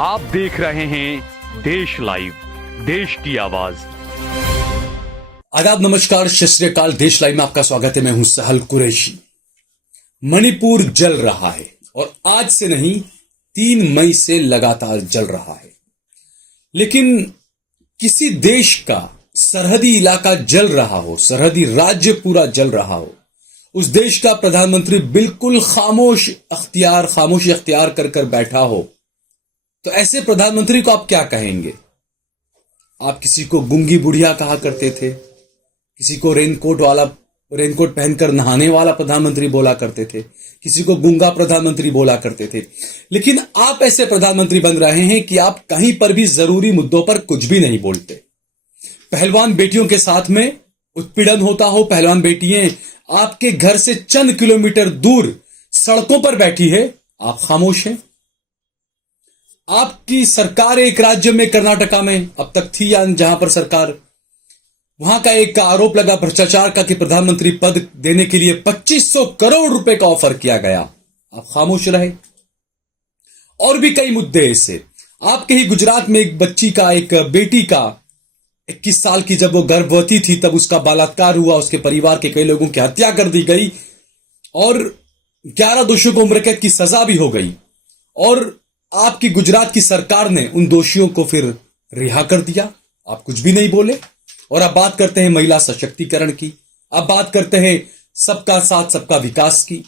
आप देख रहे हैं देश लाइव, देश की आवाज। आदाब, नमस्कार, सत श्री अकाल। देश लाइव में आपका स्वागत है। मैं हूं सहल कुरैशी। मणिपुर जल रहा है और आज से नहीं, 3 मई से लगातार जल रहा है। लेकिन किसी देश का सरहदी इलाका जल रहा हो, सरहदी राज्य पूरा जल रहा हो, उस देश का प्रधानमंत्री बिल्कुल खामोशी अख्तियार कर बैठा हो, तो ऐसे प्रधानमंत्री को आप क्या कहेंगे? आप किसी को गूंगी बुढ़िया कहा करते थे, किसी को रेनकोट पहनकर नहाने वाला प्रधानमंत्री बोला करते थे, किसी को गूंगा प्रधानमंत्री बोला करते थे। लेकिन आप ऐसे प्रधानमंत्री बन रहे हैं कि आप कहीं पर भी जरूरी मुद्दों पर कुछ भी नहीं बोलते। पहलवान बेटियों के साथ में उत्पीड़न होता हो, पहलवान बेटियां आपके घर से चंद किलोमीटर दूर सड़कों पर बैठी है, आप खामोश हैं। आपकी सरकार एक राज्य में, कर्नाटका में अब तक थी, या जहां पर सरकार, वहां का एक आरोप लगा भ्रष्टाचार का कि प्रधानमंत्री पद देने के लिए 2500 करोड़ रुपए का ऑफर किया गया, आप खामोश रहे। और भी कई मुद्दे ऐसे। आपके ही गुजरात में एक बेटी का 21 साल की, जब वो गर्भवती थी तब उसका बलात्कार हुआ, उसके परिवार के कई लोगों की हत्या कर दी गई और 11 दोषियों को उम्र कैद की सजा भी हो गई। और आपकी गुजरात की सरकार ने उन दोषियों को फिर रिहा कर दिया, आप कुछ भी नहीं बोले। और आप बात करते हैं महिला सशक्तिकरण की, आप बात करते हैं सबका साथ सबका विकास की।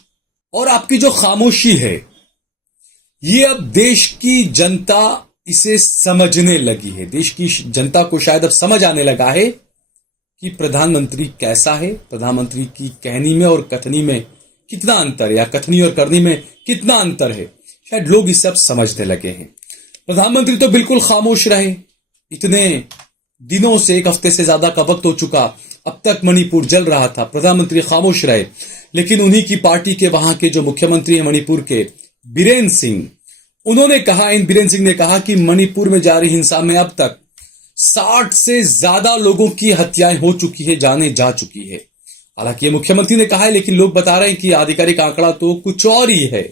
और आपकी जो खामोशी है, ये अब देश की जनता इसे समझने लगी है। देश की जनता को शायद अब समझ आने लगा है कि प्रधानमंत्री कैसा है, प्रधानमंत्री की कहनी में और कथनी में कितना अंतर है, या कथनी और करनी में कितना अंतर है। शायद लोग इसे अब समझने लगे हैं। प्रधानमंत्री तो बिल्कुल खामोश रहे, इतने दिनों से, 1 हफ्ते से ज्यादा का वक्त हो चुका, अब तक मणिपुर जल रहा था, प्रधानमंत्री खामोश रहे। लेकिन उन्हीं की पार्टी के वहां के जो मुख्यमंत्री हैं मणिपुर के, बीरेन सिंह, बीरेन सिंह ने कहा कि मणिपुर में जारी हिंसा में अब तक 60 से ज्यादा लोगों की हत्याएं हो चुकी है, जाने जा चुकी है। हालांकि ये मुख्यमंत्री ने कहा है, लेकिन लोग बता रहे हैं कि आधिकारिक आंकड़ा तो कुछ और ही है।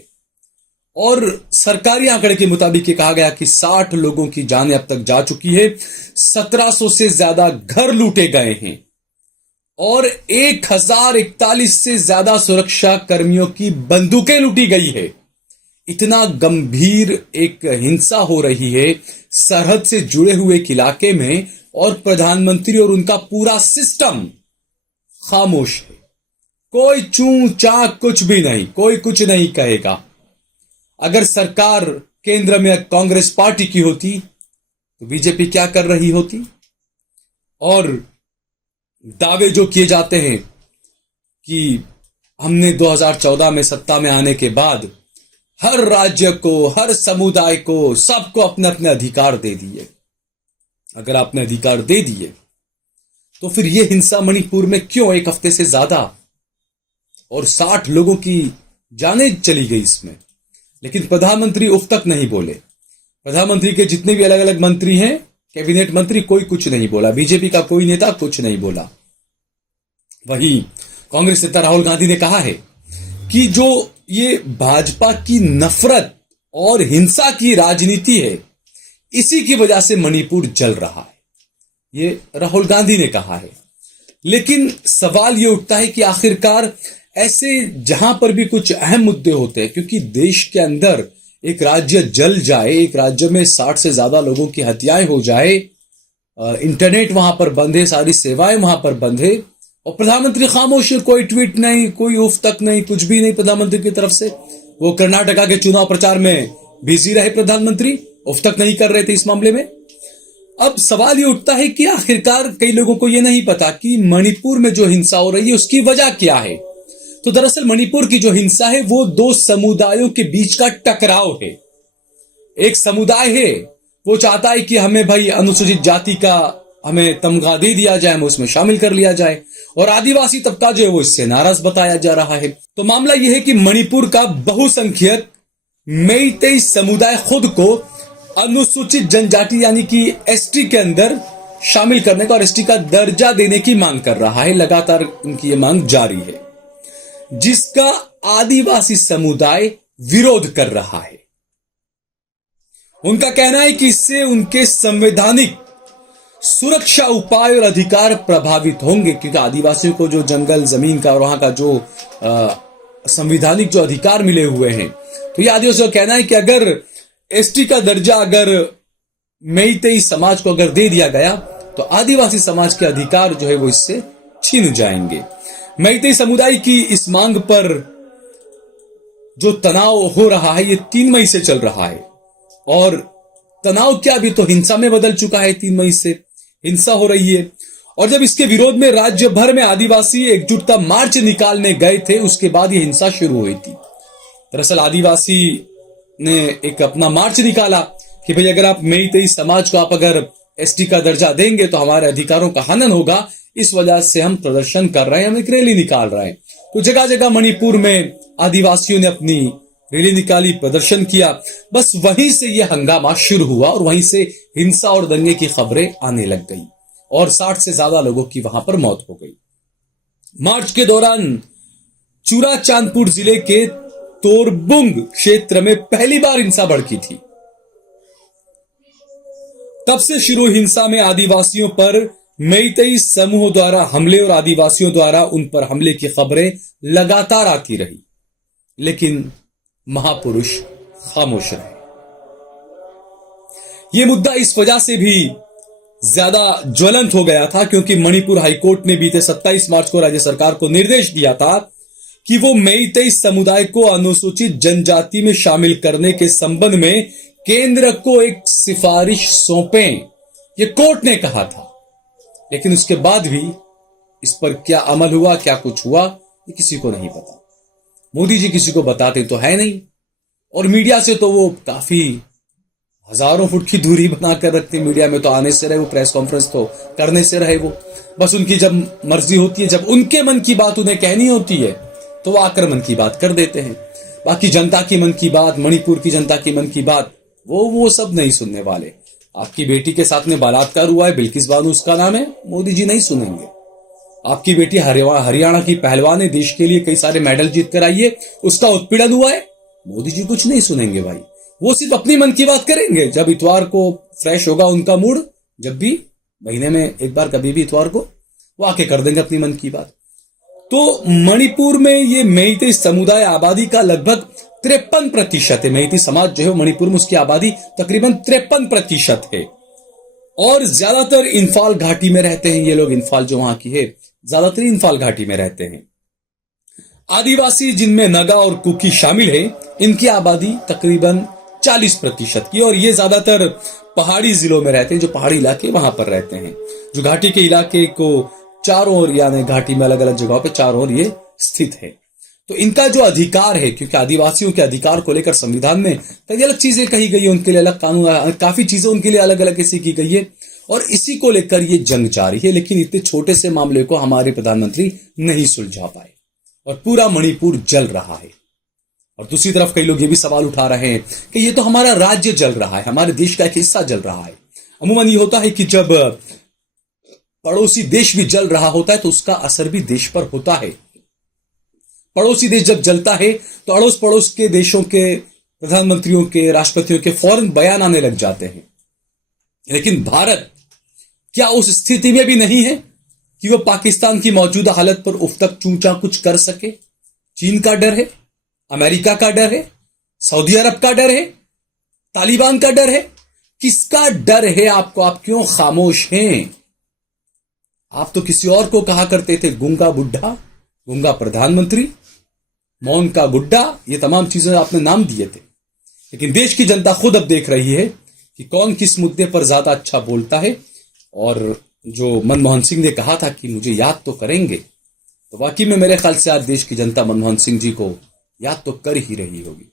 और सरकारी आंकड़े के मुताबिक ये कहा गया कि 60 लोगों की जानें अब तक जा चुकी है, 1700 से ज्यादा घर लूटे गए हैं और 1041 से ज्यादा सुरक्षा कर्मियों की बंदूकें लूटी गई है। इतना गंभीर एक हिंसा हो रही है सरहद से जुड़े हुए एक इलाके में, और प्रधानमंत्री और उनका पूरा सिस्टम खामोश है। कोई चूं चां कुछ भी नहीं, कोई कुछ नहीं कहेगा। अगर सरकार केंद्र में कांग्रेस पार्टी की होती तो बीजेपी क्या कर रही होती? और दावे जो किए जाते हैं कि हमने 2014 में सत्ता में आने के बाद हर राज्य को, हर समुदाय को, सबको अपने अपने अधिकार दे दिए। अगर आपने अधिकार दे दिए तो फिर यह हिंसा मणिपुर में क्यों 1 हफ्ते से ज्यादा, और 60 लोगों की जानें चली गई इसमें। लेकिन प्रधानमंत्री उफ तक नहीं बोले। प्रधानमंत्री के जितने भी अलग अलग मंत्री हैं, कैबिनेट मंत्री, कोई कुछ नहीं बोला। बीजेपी का कोई नेता कुछ नहीं बोला। वहीं कांग्रेस नेता राहुल गांधी ने कहा है कि जो ये भाजपा की नफरत और हिंसा की राजनीति है, इसी की वजह से मणिपुर जल रहा है। ये राहुल गांधी ने कहा है। लेकिन सवाल ये उठता है कि आखिरकार ऐसे जहां पर भी कुछ अहम मुद्दे होते हैं, क्योंकि देश के अंदर एक राज्य जल जाए, एक राज्य में 60 से ज्यादा लोगों की हत्याएं हो जाए, इंटरनेट वहां पर बंद है, सारी सेवाएं वहां पर बंद है, और प्रधानमंत्री खामोश है, कोई ट्वीट नहीं, कोई उफ तक नहीं, कुछ भी नहीं प्रधानमंत्री की तरफ से। वो कर्नाटका के चुनाव प्रचार में बिजी रहे प्रधानमंत्री, उफ तक नहीं कर रहे थे इस मामले में। अब सवाल ये उठता है कि आखिरकार कई लोगों को ये नहीं पता कि मणिपुर में जो हिंसा हो रही है उसकी वजह क्या है। तो दरअसल मणिपुर की जो हिंसा है वो 2 समुदायों के बीच का टकराव है। एक समुदाय है, वो चाहता है कि हमें भाई अनुसूचित जाति का हमें तमगा दे दिया जाए, हमें उसमें शामिल कर लिया जाए, और आदिवासी तबका जो है वो इससे नाराज बताया जा रहा है। तो मामला यह है कि मणिपुर का बहुसंख्यक मेइतेई समुदाय खुद को अनुसूचित जनजाति यानी कि एसटी के अंदर शामिल करने का और एसटी का दर्जा देने की मांग कर रहा है। लगातार उनकी ये मांग जारी है, जिसका आदिवासी समुदाय विरोध कर रहा है। उनका कहना है कि इससे उनके संवैधानिक सुरक्षा उपाय और अधिकार प्रभावित होंगे, क्योंकि आदिवासियों को जो जंगल जमीन का और वहां का जो संवैधानिक जो अधिकार मिले हुए हैं, तो ये आदिवासियों का कहना है कि अगर एसटी का दर्जा अगर मेइतेई समाज को अगर दे दिया गया तो आदिवासी समाज के अधिकार जो है वो इससे छीन जाएंगे। मेइतेई समुदाय की इस मांग पर जो तनाव हो रहा है ये 3 मई से चल रहा है, और तनाव क्या, अभी तो हिंसा में बदल चुका है। 3 मई से हिंसा हो रही है, और जब इसके विरोध में राज्य भर में आदिवासी एकजुटता मार्च निकालने गए थे, उसके बाद ये हिंसा शुरू हुई थी। दरअसल आदिवासी ने एक अपना मार्च निकाला कि भाई अगर आप मेइतेई समाज को आप अगर एसटी का दर्जा देंगे तो हमारे अधिकारों का हनन होगा, इस वजह से हम प्रदर्शन कर रहे हैं, हम एक रैली निकाल रहे हैं। तो जगह जगह मणिपुर में आदिवासियों ने अपनी रैली निकाली, प्रदर्शन किया। बस वहीं से यह हंगामा शुरू हुआ और वहीं से हिंसा और दंगे की खबरें आने लग गई, और 60 से ज्यादा लोगों की वहां पर मौत हो गई। मार्च के दौरान चुराचांदपुर जिले के तोरबुंग क्षेत्र में पहली बार हिंसा भड़की थी। तब से शुरू हिंसा में आदिवासियों पर मेइतेई समूह द्वारा हमले और आदिवासियों द्वारा उन पर हमले की खबरें लगातार आती रही, लेकिन महापुरुष खामोश रहे। यह मुद्दा इस वजह से भी ज्यादा ज्वलंत हो गया था क्योंकि मणिपुर हाईकोर्ट ने बीते 27 मार्च को राज्य सरकार को निर्देश दिया था कि वो मेइतेई समुदाय को अनुसूचित जनजाति में शामिल करने के संबंध में केंद्र को एक सिफारिश सौंपें, ये कोर्ट ने कहा था। लेकिन उसके बाद भी इस पर क्या अमल हुआ, क्या कुछ हुआ, ये किसी को नहीं पता। मोदी जी किसी को बताते तो है नहीं, और मीडिया से तो वो काफी हजारों फुट की दूरी बनाकर रखते। मीडिया में तो आने से रहे वो, प्रेस कॉन्फ्रेंस तो करने से रहे वो। बस उनकी जब मर्जी होती है, जब उनके मन की बात उन्हें कहनी होती है तो वो आकर मन की बात कर देते हैं। बाकी जनता की मन की बात, मणिपुर की जनता की मन की बात, वो सब नहीं सुनने वाले। आपकी बेटी के साथ में बलात्कार हुआ है, बिल्किस बानो उसका नाम है, मोदी जी नहीं सुनेंगे। आपकी बेटी हरियाणा की पहलवान है, देश के लिए कई सारे मेडल जीत कर आई है, उसका उत्पीड़न हुआ है, मोदी जी कुछ नहीं सुनेंगे भाई। वो सिर्फ अपनी मन की बात करेंगे। जब इतवार को फ्रेश होगा उनका मूड, जब भी महीने में एक बार कभी भी इतवार को वो आके कर देंगे अपनी मन की बात। तो मणिपुर में ये मेइतेई समुदाय आबादी का लगभग 53% है। मेइतेई समाज जो है मणिपुर में उसकी आबादी तकरीबन 53% है, और ज्यादातर इंफाल घाटी में रहते हैं ये लोग। इंफाल जो वहां की है, ज्यादातर इंफाल घाटी में रहते हैं। आदिवासी जिनमें नगा और कुकी शामिल है, इनकी आबादी तकरीबन 40% की, और ये ज्यादातर पहाड़ी जिलों में रहते हैं, जो पहाड़ी इलाके वहां पर रहते हैं। जो घाटी के इलाके को चारों ओर, यानी घाटी में अलग अलग जगहों पे चारों ओर ये स्थित है। तो इनका जो अधिकार है, क्योंकि आदिवासियों के अधिकार को लेकर संविधान में कई अलग चीजें कही गई है, उनके लिए अलग कानून, काफी चीजें उनके लिए अलग अलग ऐसी की गई है, और इसी को लेकर ये जंग जारी है। लेकिन इतने छोटे से मामले को हमारे प्रधानमंत्री नहीं सुलझा पाए, और पूरा मणिपुर जल रहा है। और दूसरी तरफ कई लोग ये भी सवाल उठा रहे हैं कि ये तो हमारा राज्य जल रहा है, हमारे देश का एक हिस्सा जल रहा है। अमूमन ये होता है कि जब पड़ोसी देश भी जल रहा होता है तो उसका असर भी देश पर होता है। पड़ोसी देश जब जलता है तो अड़ोस पड़ोस के देशों के प्रधानमंत्रियों के, राष्ट्रपतियों के फौरन बयान आने लग जाते हैं। लेकिन भारत क्या उस स्थिति में भी नहीं है कि वो पाकिस्तान की मौजूदा हालत पर उफ तक चूंचा कुछ कर सके? चीन का डर है, अमेरिका का डर है, सऊदी अरब का डर है, तालिबान का डर है। किसका डर है आपको? आप क्यों खामोश हैं? आप तो किसी और को कहा करते थे गूंगा बुढ़ा, गूंगा प्रधानमंत्री, मौन का बुड्ढा, ये तमाम चीजें आपने नाम दिए थे। लेकिन देश की जनता खुद अब देख रही है कि कौन किस मुद्दे पर ज्यादा अच्छा बोलता है। और जो मनमोहन सिंह ने कहा था कि मुझे याद तो करेंगे, तो वाकई में मेरे ख्याल से आज देश की जनता मनमोहन सिंह जी को याद तो कर ही रही होगी।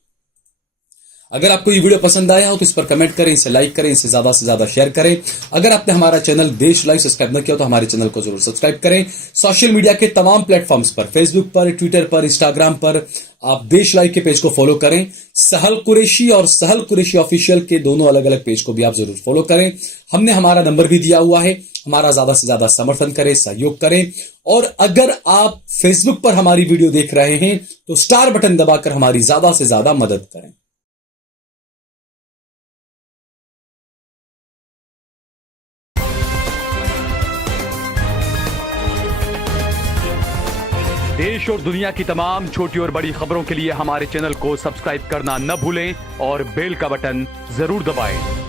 अगर आपको ये वीडियो पसंद आया हो तो इस पर कमेंट करें, इसे लाइक करें, इसे ज्यादा से ज्यादा शेयर करें। अगर आपने हमारा चैनल देश लाइव सब्सक्राइब न किया तो हमारे चैनल को जरूर सब्सक्राइब करें। सोशल मीडिया के तमाम प्लेटफॉर्म्स पर, फेसबुक पर, ट्विटर पर, इंस्टाग्राम पर आप देश लाइव के पेज को फॉलो करें। सहल कुरैशी और सहल कुरैशी ऑफिशियल के दोनों अलग अलग पेज को भी आप जरूर फॉलो करें। हमने हमारा नंबर भी दिया हुआ है, हमारा ज्यादा से ज्यादा समर्थन करें, सहयोग करें। और अगर आप फेसबुक पर हमारी वीडियो देख रहे हैं तो स्टार बटन दबाकर हमारी ज्यादा से ज्यादा मदद करें। देश और दुनिया की तमाम छोटी और बड़ी खबरों के लिए हमारे चैनल को सब्सक्राइब करना न भूलें और बेल का बटन जरूर दबाएं।